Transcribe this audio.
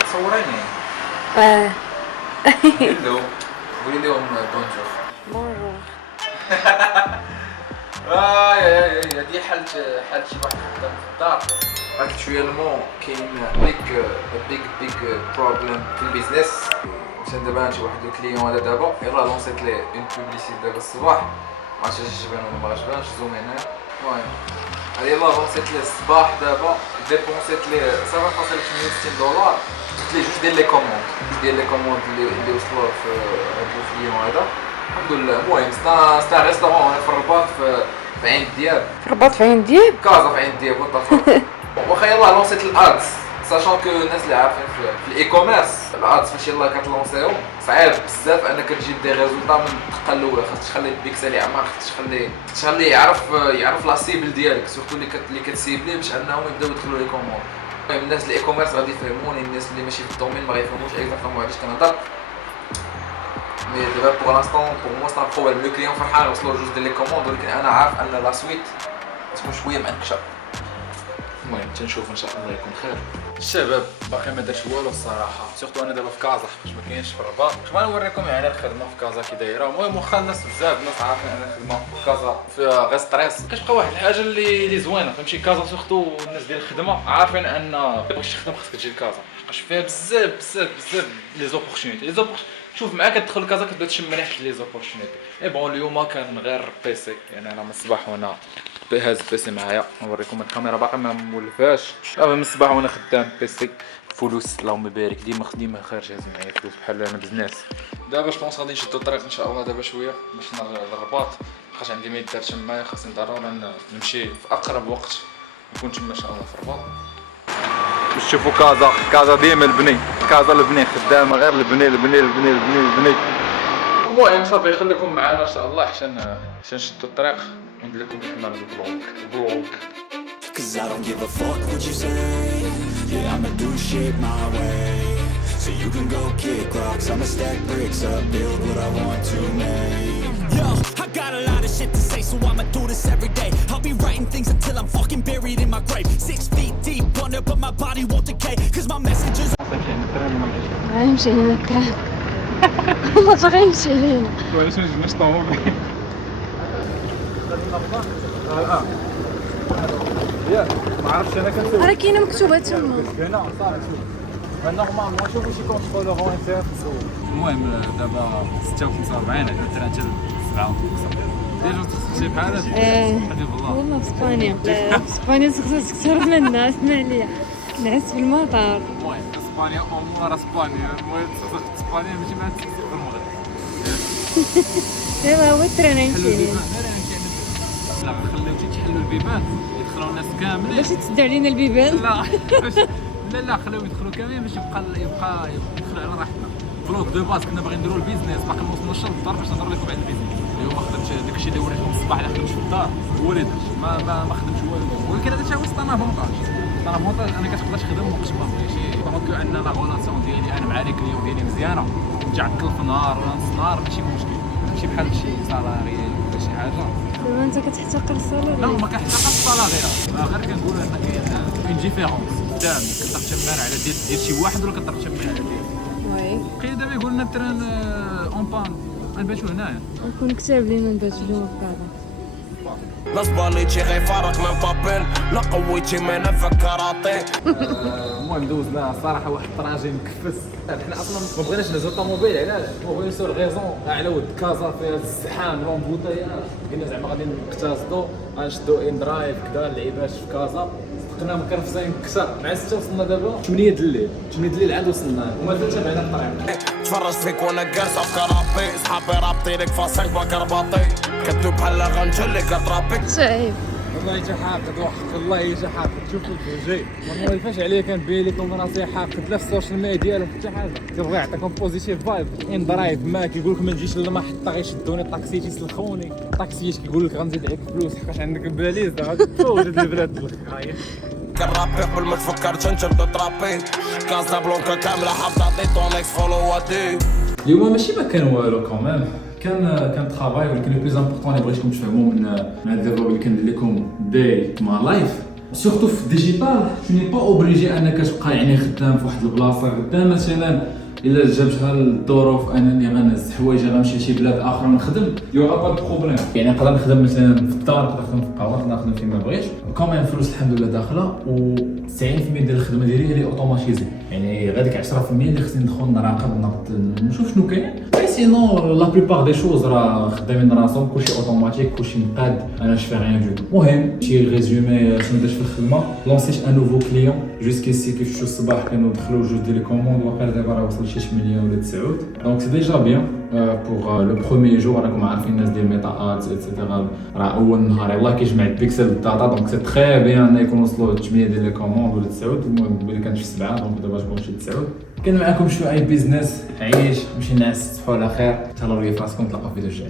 تصوريني. هلو قولي لهم بونجور. بونجور. يا هادي حالة شي واحد خدام في الدار. اكتويلمون كاين بيج بروبليم في البيزنس. مثلا دابا شي واحد الكليون هذا دابا يلاه لونسيت ليه اون بوبليسيتي دابا الصباح، ما عرفتش واش جبان ولا ما عجبانش، زوم هنا. المهم هادي يلاه لونسيت ليه الصباح دابا ديبونسيت ليه 7.68 دولار. قلت ليه جوج ديال لي كوموند اللي وصلوا في هاد الكليون هذا. الحمد لله. المهم ستا ريستورون هنا في الرباط في عين دياب. في الرباط في عين دياب؟ كازا في عين دياب وطفل. واخا يلاه لونسيت الادز، ساشون كو الناس اللي عارفين في الاي كوميرس الادز فاش يلاه كتلونسيهم صعيب بزاف انك تجيب دي ريزولطا من الدقه الاولى. خاصك تخلي البيكسل يعمر، خاصك تخليه يعرف لا سيبل ديالك، سورتو اللي كتسيبليه باش انهم يبداو يدخلوا لي كوموند. المهم الناس اللي اي كوميرس غادي يفهموني، الناس اللي ماشي في الدومين ما غيفهموش اكزاكتومون علاش كنهضر. مي دابا بوغ لانستون بوغ موا سا بروبليم. لو كليون فرحان وصلوا جوج ديال لي كوموند، ولكن انا عارف ان لا سويت تكون شويه معنكشه. المهم تنشوف ان شاء الله يكون خير. الشباب باقي ما دارش والو الصراحه، سورتو انا دابا في كازا باش ما كاينش في الرباط. باش ما نوريكم يعني الخدمه في كازا كي دايره. المهم واخا الناس بزاف الناس عارفين انا الخدمه في كازا في غير ستريس، كتبقى واحد الحاجه اللي زوينه فهمتي. كازا سورتو الناس ديال الخدمه عارفين ان بغيتي تخدم خاصك تجي لكازا، حقاش فيها بزاف لي زوبورتونيتي. شوف معاك كتدخل كازا كتبدا تشم ريحه لي زوبورتونيتي. اي بون اليوم كان غير بيسي، يعني انا من الصباح وانا هاز بيسي معايا. نوريكم الكاميرا باقي ما مولفاش. من الصباح وانا خدام بيسي فلوس اللهم بارك. ديما خارج هاز معايا فلوس بحال انا بزنس. دابا جوبونس غادي نشدو الطريق ان شاء الله دابا شويه باش نرجع للرباط، خاطر عندي ما يدار تمايا. خاصني ضروري نمشي في اقرب وقت نكون تما ان شاء الله في الرباط. باش تشوفوا كازا ديما البني خدامه غير البني. المهم صافي خليكم معنا ان شاء الله عشان نشدو الطريق وندير لكم كمان البلوغ. Cause I don't give a fuck what you say. Yeah, I'ma do shit my way. So you can go kick rocks, I'ma stack bricks up, build what I want to make. Yo, I got a lot of shit to say, so I'ma do this every day. I'll be writing things until I'm fucking buried in my grave. 6 feet deep under, but my body won't decay. Cause my messages غيمشي هنا التران. والله غيمشي هنا. وعلاش ما جبناش طوموبيل؟ ياك ما عرفتش انا كنسوق. راه كاينه مكتوبه تما. هنا صافي شوف. نورمالمون شوفوا شي كونترولور هون انت تسوق. المهم دابا 46 عندنا التران حتى 7 ديجا تخصصي بحال هذا. حبيب الله. والله في اسبانيا. لا في اسبانيا خصك تهرب من الناس. اسمع ليا نعس في المطار. المهم اسبانيا راه اسبانيا. المهم اسبانيا ماشي مع المغرب. ايوا هو التران يمشي. لا خليو تيحلوا البيبان يدخلوا الناس كاملين. باش تسد علينا البيبان. لا خليو يدخلوا كاملين باش يبقى يدخلوا على راحتنا. فلوق دو باز كنا باغيين نديروا البيزنس باقي ما وصلناش للدار باش نهضر لكم على البيزنس. اليوم ما خدمتش داكشي اللي وريتكم الصباح اللي خدمتش في الدار هو اللي درت. ما خدمتش والو. ولكن هذا الشيء هو ستانافونتاج. انا كتقدر تخدم وقت ما بغيتي. دونك عندنا لا غولاسيون ديالي انا مع لي كليون ديالي مزيانه. نتعطل في نهار ولا نص نهار ماشي مشكل. ماشي بحال شي سالاري ولا شي حاجه. دابا انت كتحتقر الصالير؟ لا ما كنحتقرش الصالير، غير كنقول ان كاين اون ديفيرونس قدام كتقدر تشمر على ديال شي واحد ولا كتقدر تشمر على ديالك. وي بقي دابا يقول لنا التران اون بان غنباتو هنايا. نكون كتاب لينا نباتو اليوم في كازا. لا صباليتي غيفارق من بابيل، لا قويتي ما نفكراتي. المهم دوزنا الصراحه واحد الطراجي مكفس. حنا اصلا ما بغيناش نهزو الطوموبيل، علاش؟ بغينا نسول غيزون على ود كازا فيها الزحام لومبوطياج. قلنا زعما غادي نقتصدو غنشدو ان درايف كدا اللعيبات في كازا. صدقنا مكرفسين كثر مع 6 وصلنا دابا 8 د الليل عاد وصلنا ومازال تابعنا الطريق. تفرجت فيك وانا جالس في كرابي، صحابي رابطين لك فاصل بكرباطي، كتب بحال غنجلك كترابي. صعيب والله يجي حاقد وحق والله يجي حاقد. شوف الفوجي والله كيفاش عليا كنبين لكم راسي حاقد لا في السوشيال ميديا لا حتى حاجه. كيبغي يعطيكم بوزيتيف فايب ان درايف ما كيقول لك ما نجيش للمحطه غيشدوني الطاكسي تيسلخوني. الطاكسيات كيقول لك غنزيد عليك فلوس حقاش عندك بلاليز غادي تفوت البلاد الخايف. كرابي قبل ما تفكر تنجبدو ترابي، كازا بلونكا كامله حافظه دي طون اكس فولواتي. اليوم ماشي ما كان والو كوميم، كان ترافاي. ولكن لو بلوز امبورطون اللي بغيتكم تفهموا من هاد الفيديو اللي كندير لكم داي مع لايف سورتو في الديجيتال تو ني با اوبليجي انك تبقى يعني خدام في واحد البلاصه غدا مثلا الا جاب شحال الظروف انني غنهز حوايج غنمشي لشي بلاد اخرى نخدم يوغا با بروبليم يعني نقدر نخدم مثلا في الدار نقدر نخدم في القهوه نقدر نخدم فين ما بغيت كومين الفلوس الحمد لله داخله و 90% ديال الخدمه ديالي هي اوتوماتيزي يعني غير ديك 10% اللي خصني ندخل نراقب نشوف شنو كاين مي سينون لا بليبار دي شوز راه خدامين راسهم كلشي اوتوماتيك كلشي مقاد انا جو في ريان دو المهم شي ريزومي شنو درت في الخدمه لونسيت ان نوفو كليون جوسكيسي كيف شفتوا الصباح كانوا دخلوا جوج ديال لي كوموند وقيلا دابا راه وصل شي 8 ولا 9 دونك سي ديجا بيان بوغ لو بروميي جور راكم عارفين الناس ديال ميتا ارت ايتترا راه اول نهار يلاه كيجمع البيكسل الداتا دونك سي تري بيان ان يكون وصلوا 8 ديال لي كوموند ولا 9 المهم قبيله كانت في 7 دونك دابا تكون شي 9 كان معكم شويه بيزنس عيش ماشي ناس تصبحوا على خير تهلاو ليا في راسكم تلاقاو في فيديو جاي